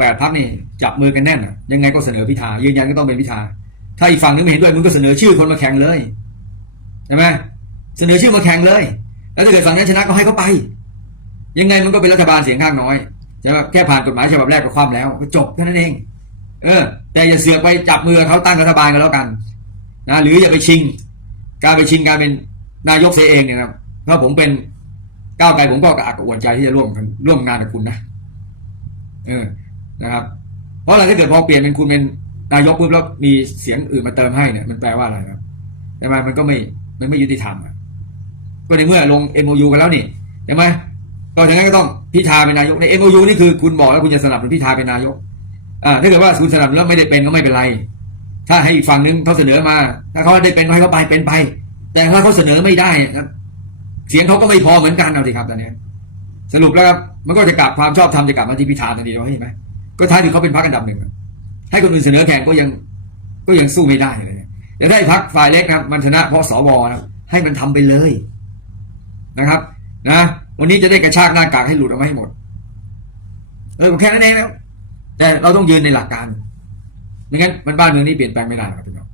แปดพักนี่จับมือกันแน่นอะยังไงก็เสนอพิธายืนยันก็ต้องเป็นพิธา ถ้าอีกฝั่งนึงไม่เห็นด้วยมึงก็เสนอชื่อคนมาแข่งเลยใช่ไหมเสนอชื่อมาแข่งเลย แล้วถ้าเกิดฝั่งนั้นชนะก็ให้เขาไป ยังไงมันก็เป็นรัฐบาลเสียงข้างน้อยใช่ไหมแค่ผ่านกฎหมายฉบับแรกก็คว่ำแล้วก็จบแค่นั้นเอง เออ แต่อย่าเสือกไปจับมือเขาตั้งรัฐบาลกันแล้วกันนะหรืออย่าไปชิง การไปชิงการเป็นนายกเสียเองเนี่ยนะถ้าผมเป็นก้าวไกลผมก็กระอักกระอ่วนใจที่จะร่วมร่วมงานกับคุณนะเออ นะครับ เพราะอะไรถ้าเกิดพอเปลี่ยนเป็นคุณเป็นนายกปุ๊บแล้วมีเสียงอื่นมาเติมให้เนี่ยมันแปลว่าอะไรครับใช่ไหมมันก็ไม่มันไม่ยุติธรรมอะก็ในเมื่อลง MOU กันแล้วนี่ใช่ไหมก็ฉะนั้นก็ต้องพิธาเป็นนายกใน MOU นี่คือคุณบอกแล้วคุณจะสนับสนุนพิธาเป็นนายกอ่าถ้าเกิดว่าคุณสนับสนุนแล้วไม่ได้เป็นก็ไม่เป็นไร ถ้าให้อีกฝั่งนึงเขาเสนอมา ถ้าเขาได้เป็นก็ให้เขาไปเป็นไป แต่ถ้าเขาเสนอไม่ได้เสียงเขาก็ไม่พอเหมือนกันเอาสิครับตอนนี้สรุปแล้วครับมันก็จะกลับความชอบธรรมจะกลับมาที่พิธาทันทีเราเห็นไหม ก็ท้ายที่เขาเป็นพรรคอันดับหนึ่งให้คนอื่นเสนอแข่งก็ยังก็ยังสู้ไม่ได้เลยแต่ถ้าให้พรรคฝ่ายเล็กนะครับมันชนะเพราะสวนะให้มันทำไปเลยนะครับนะวันนี้จะได้กระชากหน้ากากให้หลุดออกมาให้หมด เออแค่นั้นเองแล้วแต่เราต้องยืนในหลักการไม่งั้นมันบ้านเมืองนี้เปลี่ยนแปลงไม่ได้ครับพี่น้อง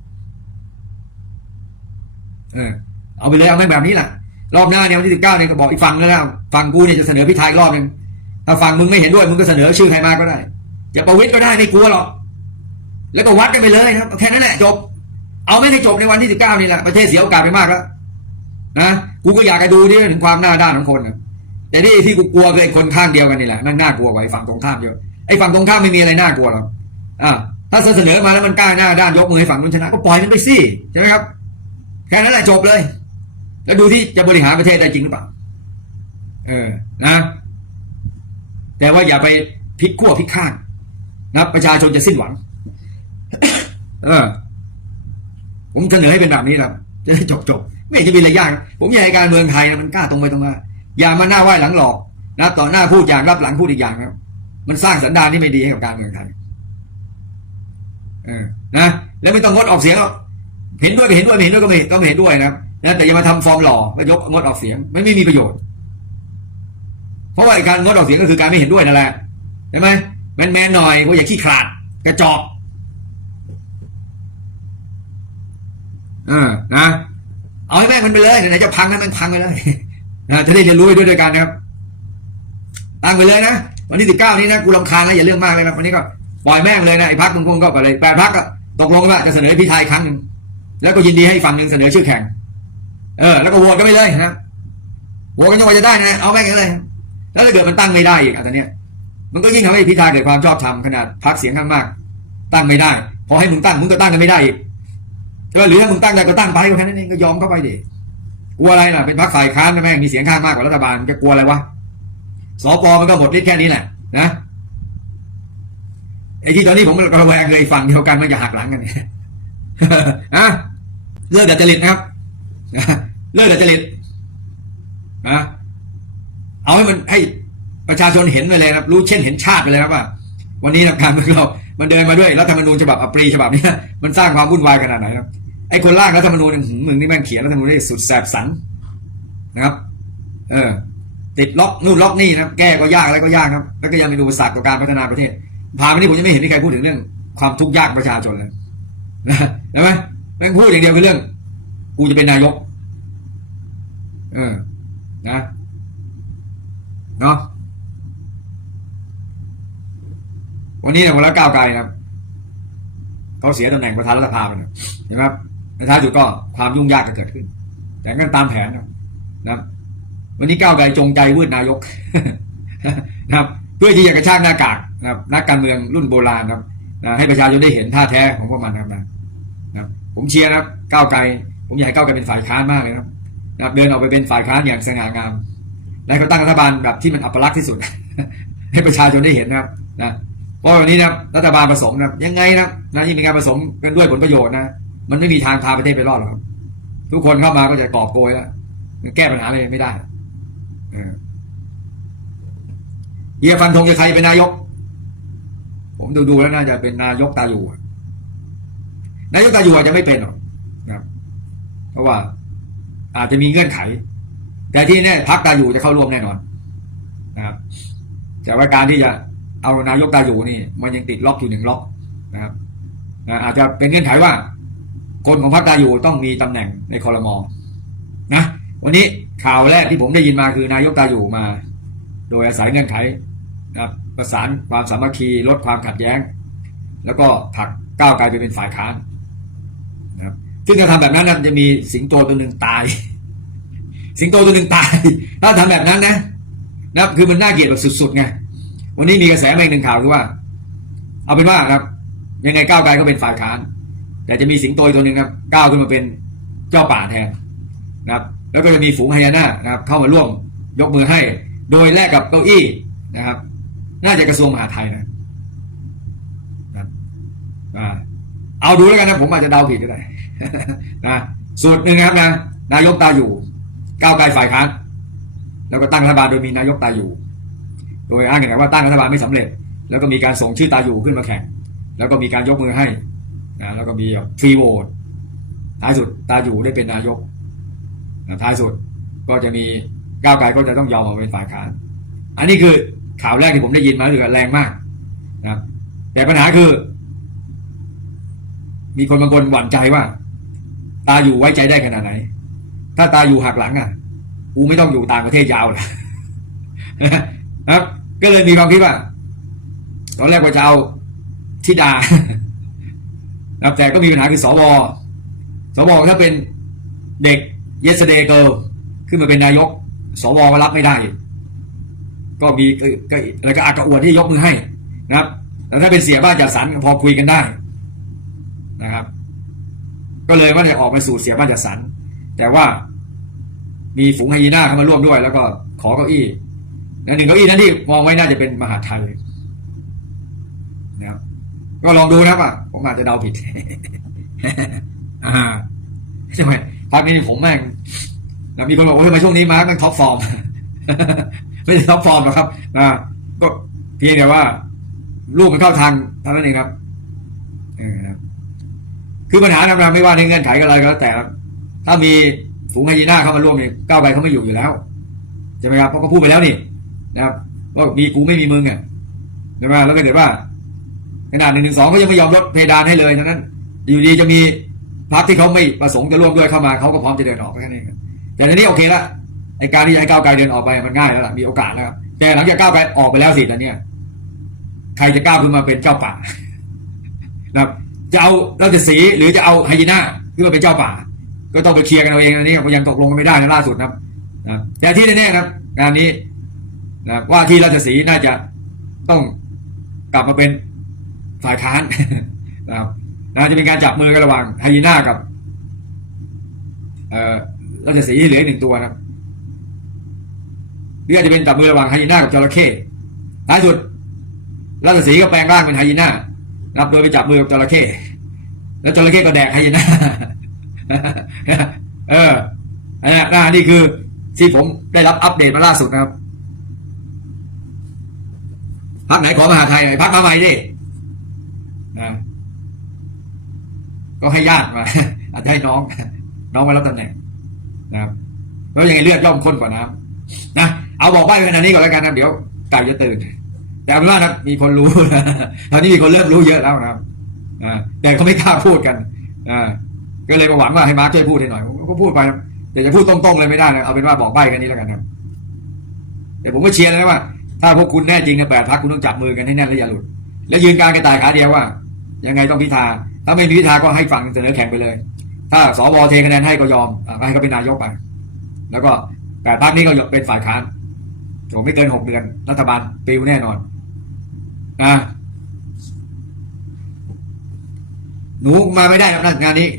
เออเอาไปเลยเอาไม่แบบนี้แหละรอบหน้าเนี่ยวันที่สิบเก้าเนี่ยก็บอกอีกฝั่งแล้วนะฝั่งกูเนี่ยจะเสนอพิธาอีกรอบหนึงถ้าฝั่งมึงไม่เห็นด้วยมึงก็เสนอชื่อใครมาก็ได้ จะประวิตรก็ได้ไม่กลัวหรอกแล้วก็วัดกันไปเลยครับแค่นั้นแหละจบ เอาไม่ให้จบในวันที่สิบเก้านี่แหละประเทศเสียโอกาสไปมากแล้วนะกูก็อยากจะดูดิถึงความหน้าด้านของคนนะแต่ที่ที่กูกลัวคือไอ้คนข้างเดียวกันนี่แหละนั่นน่ากลัวกว่าไอ้ฝั่งตรงข้ามเยอะไอ้ฝั่งตรงข้ามไม่มีอะไรน่ากลัวหรอกอ่าถ้าเสนอมาแล้วมันกล้าหน้าด้านยกมือให้ฝั่งนู้นชนะ ก็ปล่อยมันไปสิใช่ไหมครับ แค่นั้นแหละจบเลย แล้วดูที่จะบริหารประเทศได้จริงหรือเปล่าเออนะ แต่ว่าอย่าไปพลิกขั้วพลิกข้าง นะประชาชนจะสิ้นหวัง เออ ผมเสนอให้เป็นแบบนี้แหละจะได้จบจบๆไม่จะมีอะไรยากผมอยากให้การเมืองไทยนะมันกล้าตรงไปตรงมา อย่ามาหน้าไหว้หลังหลอกนะต่อหน้าพูดอย่างรับหลังพูดอีกอย่างครับ มันสร้างสันดานที่ไม่ดีให้กับการเมืองไทยเออนะแล้วไม่ต้องงดออกเสียงเห็นด้วยก็เห็นด้วยไม่เห็นด้วยก็ไม่ก็ไม่เห็นด้วยนะนะแต่อย่ามาทำฟอร์มหล่อว่ายกงดออกเสียงไม่ไม่มีประโยชน์ เพราะว่าไอ้การงดออกเสียงก็คือการไม่เห็นด้วยนั่นแหละใช่ไหม แมนแมนๆหน่อยว่าอย่าขี้ขลาดกระจอกเออนะ เอาให้แม่งมันไปเลยไหนๆจะพังให้มันพังไปเลยนะจะได้เรียนรู้ด้วยด้วยกันนะครับตั้งไปเลยนะวันที่สิบเก้านี้นะกูรำคาญนะอย่าเรื่องมากเลยนะวันนี้ก็ปล่อยแม่งเลยนะไอ้พักมึงคงก็ไปเลยแปดพักก็ตกลงว่าจะเสนอพิธาอีกครั้งหนึ่งแล้วก็ยินดีให้ฝั่งหนึ่งเสนอชื่อแข่งเออแล้วก็โหวตกันไปเลยนะโหวตกันจนกว่าจะได้นะเอาแม่งกันเลย แล้วถ้าเกิดมันตั้งไม่ได้อีกอะตอนเนี้ย มันก็ยิ่งทำให้พิธาเกิดความชอบธรรมขนาดพักเสียงข้างมาก ตั้งไม่ได้พอให้มึงตั้งมึงก็ตั้งกันไม่ได้อีกใช่ไหรือถ้ามึงตั้งได้ก็ตั้งไปก็แค่นั้นเองก็ยอมเข้าไปดิกลัวอะไรล่ะเป็นพรรคฝ่ายค้านนะแม่งมีเสียงข้างมากกว่ารัฐบาลจะกลัวอะไรวะสปมันก็หมดฤทธิ์แค่นี้แหละนะไอ้ที่ตอนนี้ผมระแวงเลยฝั่งเดียวกันมันจะหักหลังกันเนี่ยนะเลิกดัดจริตนะครับเลิกดัดจริตนะเอาให้มันให้ ประชาชนเห็นไปเลยครับรู้เช่นเห็นชาติไปเลยครับว่า วันนี้นะการเมืองเรามันเดินมาด้วยรัฐธรรมนูญฉบับอปรีฉบับนี้มันสร้างความวุ่นวายขนาดไหนครับไอ้คนร่างรัฐธรรมนูญหมมึงนี่แม่งเขียนรัฐธรรมนูญได้สุดแสบสันนะครับ เออ ติดล็อกนู่นล็อกนี่นะแก้ก็ยากอะไรก็ยากครับ แล้วก็ยังเป็นอุปสรรคต่อการพัฒนาประเทศผ่านมานี้ผมยังไม่เห็นมีใครพูดถึงเรื่อง ความทุกข์ยากประชาชนเลยนะใช่ไหมแม่งพูดอย่างเดียวคือเรื่อง กูจะเป็นนายก เออ นะ เนาะ วันนี้เนี่ยคนละก้าวไกลนะครับเขาเสียตำแหน่งประธานรัฐสภาไปนะใช่ไหมครับในท้ายสุดก็ความยุ่งยากก็เกิดขึ้น แต่ก็ตามแผนนะครับวันนี้ก้าวไกลจงใจวืดนายกนะครับเพื่อที่จะกระชากหน้ากากนะครับนักการเมืองรุ่นโบราณนะครับนะให้ประชาชนได้เห็นท่าแท้ของพวกมันนะครับนะครับผมเชียร์นะครับก้าวไกลผมอยากให้ก้าวไกลเป็นฝ่ายค้านมากเลยนะครับนะครับเดินออกไปเป็นฝ่ายค้านอย่างสง่างามและก็ตั้งรัฐบาลแบบที่มันอัปลักษณ์ที่สุด ให้ประชาชนได้เห็นนะครับนะ ราะวันนี้นะรัฐบาลผสมนะยังไงนะนะที่มีการผสมกันด้วยผลประโยชน์นะมันไม่มีทางพาประเทศไปรอดหรอกทุกคนเข้ามาก็จะกอบโกยแล้วมันแก้ปัญหาอะไรไม่ได้เฮียฟันธงจะใครเป็นนายก ผมดูดูๆแล้วน่าจะเป็นนายกตาอยู่นายกตาอยู่อาจจะไม่เป็นหรอกนะเพราะว่า อาจจะมีเงื่อนไข แต่ที่แน่พักตาอยู่จะเข้าร่วมแน่นอนนะครับแต่ว่าการที่จะ เอานายกตาอยู่นี่มันยังติดล็อกอยู่หนึ่งล็อกนะครับนะอาจจะเป็นเงื่อนไขว่า คนของพรรคตาอยู่ต้องมีตำแหน่งในคอรมอนะวันนี้ข่าวแรกที่ผมได้ยินมาคือนายกตาอยู่มา โดยอาศัยเงื่อนไขนะครับประสานความสามัคคีลดความขัดแย้ง แล้วก็ผลักก้าวไกลไปเป็นฝ่ายค้านนะครับซึ่งการทำแบบนั้นนะจะมีสิงโตตัวหนึ่งตาย สิงโตตัวหนึ่งตาย ถ้าทำแบบนั้นนะนะคือมันน่าเกลียดแบบสุดๆไง วันนี้มีกระแสมาอีกหนึ่งข่าวคือว่า เอาเป็นว่าครับ ยังไงก้าวไกลก็เป็นฝ่ายค้าน แต่จะมีสิงโตอีกตัวหนึ่งครับ ก้าวขึ้นมาเป็นเจ้าป่าแทนนะครับ แล้วก็จะมีฝูงไฮยาน่านะครับ เข้ามาร่วมยกมือให้ โดยแลกกับเก้าอี้นะครับ น่าจะกระทรวงมหาดไทยนะนะเอาดูแล้วกันนะผมอาจจะเดาผิดก็ได้นะสูตรหนึ่งครับนะนายกตาอยู่ ก้าวไกลฝ่ายค้าน แล้วก็ตั้งรัฐบาลโดยมีนายกตาอยู่ โดยอ้างกันว่าตั้งรัฐบาลไม่สำเร็จ แล้วก็มีการส่งชื่อตาอยู่ขึ้นมาแข่ง แล้วก็มีการยกมือให้นะแล้วก็มีฟรีโหวตท้ายสุดตาอยู่ได้เป็นนายกนะท้ายสุดก็จะมีก้าวไกลก็จะต้องยอมเป็นฝ่ายค้าน อันนี้คือข่าวแรกที่ผมได้ยินมาถือว่าแรงมากนะแต่ปัญหาคือ มีคนบางคนหวั่นใจว่า ตาอยู่ไว้ใจได้ขนาดไหน ถ้าตาอยู่หักหลังอะกูไม่ต้องอยู่ต่างประเทศยาวเลย นะก็เลยมีความคิดว่าตอนแรกว่าจะเอาทิดานะแต่ก็มีปัญหาคือสวสวถ้าเป็นเด็ก yesterday girl ขึ้นมาเป็นนายก สวก็รับไม่ได้ ก็มีก็แล้วก็อากระอวดที่ยกมือให้นะครับแต่ถ้าเป็นเสียบ้านจัดสรรพอคุยกันได้นะครับ ก็เลยว่าจะออกไปสู่เสียบ้านจัดสรรแต่ว่ามีฝูงไฮยีน่าเข้ามาร่วมด้วย แล้วก็ขอเก้าอี้ และหนึ่งเก้าอี้นั้นที่มองไว้น่าจะเป็นมหาไทยนะครับก็ลองดูนะครับอะผมอาจจะเดาผิดใช่ไหมพักนี้ผมแม่งนะมีคนบอกว่าทำไมช่วงนี้มาร์กม่งท็อปฟอร์มไม่ใช่ท็อปฟอร์มหรอกครับอ่าก็เพียงแต่ว่าลูกมันเข้าทางเท่านั้นเองครับคือปัญหาทำไม่ว่าในเงื่อนไขอะไรก็แล้วแต่ถ้ามีฝูงไฮยีน่าเข้ามาร่วมเนี่ยก้าวไปเขาไม่อยู่อยู่แล้วใช่ไหมครับเพราะเขาพูดไปแล้วนี่ นะครับว่ามีกูไม่มีมึงอะใช่ไหมแล้วถ้าเกิดว่าขนาดหนึ่งหนึ่งสองก็ยังไม่ยอมลดเพดานให้เลยฉะนั้น อยู่ดีจะมีพรรคที่เขาไม่ประสงค์จะร่วมด้วยเข้ามาเขาก็พร้อมจะเดินออกแค่นั้แต่ในนี้โอเคละไอการที่จะให้ก้าวไกลเดินออกไปมันง่ายแล้วล่ะมีโอกาสแล้วครับแต่หลังจากก้าวไกลออกไปแล้วสิตอนเนี้ยใครจะก้าวขึ้นมาเป็นเจ้าป่านะครับจะเอาราชสีหรือจะเอาไฮยีน่าขึ้นมาเป็นเจ้าป่า ก็ต้องไปเคลียร์กันเอาเองอันนี้ยังตกลงกันไม่ได้นะล่าสุดนะครับแต่ที่แน่ๆครับงานนี้ นะว่าที่ราชสีน่าจะต้องกลับมาเป็นฝ่ายค้านนะครับน่าจะเป็นการจับมือกันระหว่างไฮยีน่ากับราชสีที่เหลืออีกหนึ่งตัวนะหรืออาจจะเป็นจับมือระหว่างไฮยีน่ากับจระเข้ท้ายสุดราชสีก็แปลงร่างเป็นไฮยีน่านะครับโดยไปจับมือกับจระเข้แล้วจระเข้ก็แดกไฮยีน่าเอออันนี้คือที่ผมได้รับอัปเดตมาล่าสุดนะครับ พักไหนขอมหาไทยหน่อยพักมาใหม่ดินะก็ให้ญาติมาอาจจะให้น้อง น้องมารับตำแหน่งนะครับแล้วยังไงเลือดย่อมข้นกว่าน้ำนะเอาบอกใบ้ไว้ขนาดนี้ก่อนแล้วกันนะเดี๋ยวไก่จะตื่น แต่เอาเป็นว่านะมีคนรู้นะตอนนี้มีคนเริ่มรู้เยอะแล้วนะครับอ่าแต่เขาไม่กล้าพูดกันอ่าก็เลยมาหวังว่าให้มาร์คช่วยพูดให้หน่อยก็พูดไปแต่จะพูดตรงๆเลยไม่ได้นะเอาเป็นว่าบอกใบ้กันนี้แล้วกันครับแต่ผมก็เชียร์เลยนะว่า ถ้าพวกคุณแน่จริงในแปดพักคุณต้องจับมือกันให้แน่นและอย่าหลุด แล้วยืนกลางกระต่ายขาเดียวว่า ยังไงต้องพิธา ถ้าไม่มีพิธาก็ให้ฝั่งเสนอแข่งไปเลย ถ้าสวเทคะแนนให้ก็ยอมก็ให้เขาเป็นนายกไป แล้วก็แปดพักนี้ก็เป็นฝ่ายค้านผมไม่เกินหกเดือน รัฐบาลปิวแน่นอนนะหนูมาไม่ได้ครับนะงานนี้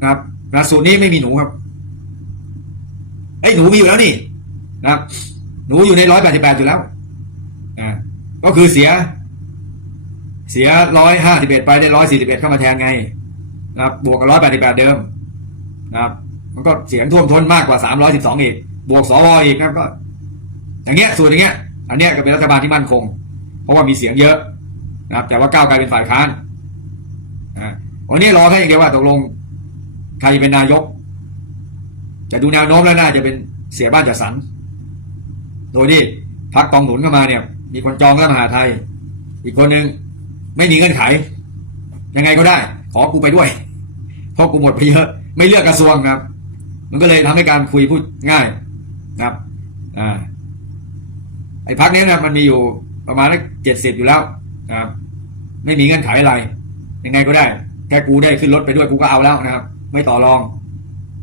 นะครับนะสูตรนี้ไม่มีหนูครับไอ้หนูมีอยู่แล้วนี่นะครับ หนูอยู่ในร้อยแปดสิบแปดอยู่แล้วอ่าก็คือเสีย เสียร้อยห้าสิบเอ็ดไปได้ร้อยสี่สิบเอ็ดเข้ามาแทนไงนะครับบวกกับร้อยแปดสิบแปดเดิมนะครับมันก็เสียงท่วมท้นมากกว่าสามร้อยสิบสองอีก บวกสวอีกนะครับก็ อย่างเงี้ยส่วนอย่างเงี้ย อันเนี้ยก็เป็นรัฐบาลที่มั่นคง เพราะว่ามีเสียงเยอะนะครับ แต่ว่าก้าวไกลเป็นฝ่ายค้านอ่าวันนี้รอแค่อย่างเดียวว่าตกลงใครจะเป็นนายก จะดูแนวโน้มแล้วน่าจะเป็นเสียบ้านจัดสรร โดยที่พักกองหนุนเข้ามาเนี่ย มีคนจองแล้วมหาไทย อีกคนหนึ่งไม่มีเงื่อนไข ยังไงก็ได้ ขอกูไปด้วย เพราะกูหมดไปเยอะ ไม่เลือกกระทรวงครับ มันก็เลยทำให้การคุยพูดง่ายนะครับอ่าไอ้พักนี้นะมันมีอยู่ประมาณเจ็ดสิบอยู่แล้วนะครับ ไม่มีเงื่อนไขอะไร ยังไงก็ได้แค่กูได้ขึ้นรถไปด้วยกูก็เอาแล้วนะครับ ไม่ต่อรอง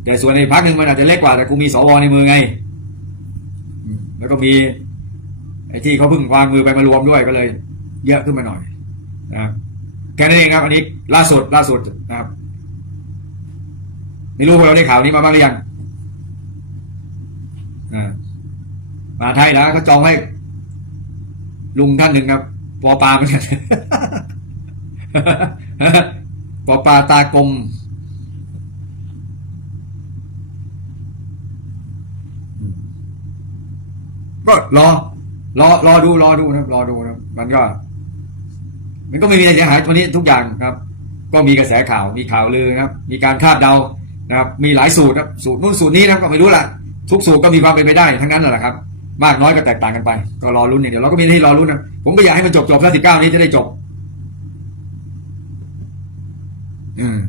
แต่ส่วนในพักหนึ่งมันอาจจะเล็กกว่าแต่กูมีสวในมือไง แล้วก็มีไอ้ที่เขาเพิ่งวางมือไปมารวมด้วยก็เลย เยอะขึ้นมาหน่อยนะครับแค่นั้นเองครับ อันนี้ล่าสุดล่าสุดนะครับไม่รู้ว่าเราได้ข่าวนี้มาบ้างหรือยังมาไทยแล้วก็จองให้ลุงท่านหนึ่งครับปอปลาเหมือนกันปอปลาตากลม ก็รอ รอรอดูรอดูนะรอดูนะมันก็ มันก็ไม่มีอะไรเสียหายวันนี้ทุกอย่างครับ ก็มีกระแสข่าวมีข่าวลือนะครับ มีการคาดเดานะครับ มีหลายสูตรครับสูตรนู่นสูตรนี้นะครับก็ไม่รู้ละทุกสูตรก็มีความเป็นไปได้ทั้งนั้นแหละครับ มากน้อยก็แตกต่างกันไป ก็รอรุ้นอย่างเดี๋ยวเราก็มีให้รอรุ้นนะผมก็อยากให้มันจบจบแล้วสิบเก้านี้จะได้จบ อืม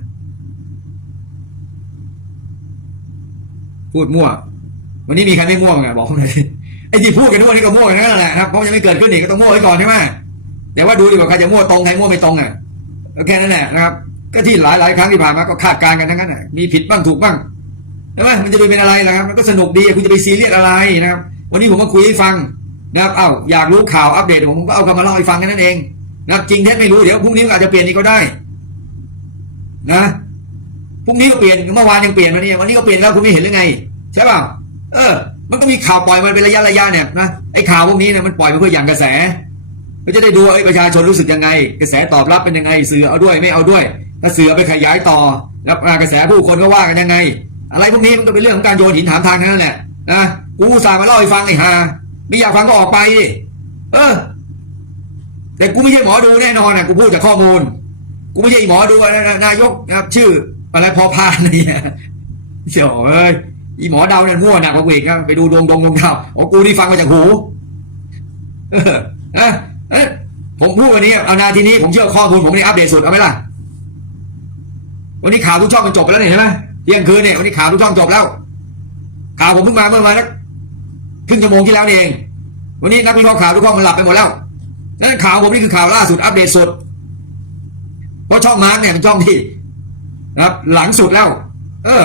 พูดมั่ว วันนี้มีใครไม่มั่วไงบอกผมหน่อย ไอ้ที่พูดกันทั่วนี่ก็มั่วกันนั้นแหละครับเพราะยังไม่เกิดขึ้นอีกก็ต้องมั่วไว้ก่อนใช่ไหมแต่ว่าดูดีกว่าใครจะมั่วตรงใครมั่วไม่ตรงอะแค่นั้นแหละนะครับ ก็ที่หลายหลายๆครั้งที่ผ่านมาก็คาดการณ์กันทั้งนั้นน่ะมีผิดบ้างถูกบ้างใช่ไหมมันจะไปเป็นอะไรล่ะครับมันก็สนุกดีคุณจะไปซีเรียสอะไรนะครับ วันนี้ผมมาคุยให้ฟังนะครับเอ้าอยากรู้ข่าวอัปเดตผมก็เอากลับมาเล่าให้ฟังแค่นั้นเองนะจริงเท็จไม่รู้เดี๋ยวพรุ่งนี้อาจจะเปลี่ยนอีกก็ได้ นะพรุ่งนี้ก็เปลี่ยนเมื่อวานยังเปลี่ยนมาเนี่ยวันนี้ก็เปลี่ยนแล้วคุณไม่เห็นหรือไง ใช่ป่าเออ มันก็มีข่าวปล่อยมาเป็นระยะระยะเนี่ยนะไอ้ข่าวพวกนี้เนี่ยมันปล่อยมาเพื่ออย่างกระแสก็จะได้ดูไอ้ประชาชนรู้สึกยังไง กระแสตอบรับเป็นยังไงสื่อเอาด้วยไม่เอาด้วย ถ้าสื่อไปขยายต่อแล้วกระแสผู้คนก็ว่ากันยังไง อะไรพวกนี้มันก็เป็นเรื่องของการโยนหินถามทางนั่นแหละนะกูสาห์มาเล่าให้ฟังไอ้ห่าไม่อยากฟังก็ออกไปดิเออ แต่กูไม่ใช่หมอดูแน่นอนอะกูพูดจากข้อมูล กูไม่ใช่หมอดูอะนะนายกนะครับชื่ออะไรพอพานเนี่ยเชียวเอีหมอเดาเนี่ยมั่วหนักกว่ากูอีกครับไปดูดวงดวงดวงดาวโอ้กูนี่ฟังมาจากหูเออเอผมพูดวันนี้เอานาทีนี้ผมเชื่อข้อมูลผมนี่อัปเดตสุดเอาไหมล่ะวันนี้ข่าวทุกช่องมันจบไปแล้วเนี่ยใช่ไหมเที่ยงคืนเนี่ยวันนี้ข่าวทุกช่องจบแล้ว ข่าวผมเพิ่งมาเมื่อวันสักครึ่งชั่วโมงที่แล้วเอง วันนี้นักวิเคราะห์ข่าวทุกช่องมันหลับไปหมดแล้วนั่นข่าวผมนี่คือข่าวล่าสุดอัปเดตสุดเพราะช่องมาร์กเนี่ยเป็นช่องที่นะครับ หลังสุดแล้ว เออ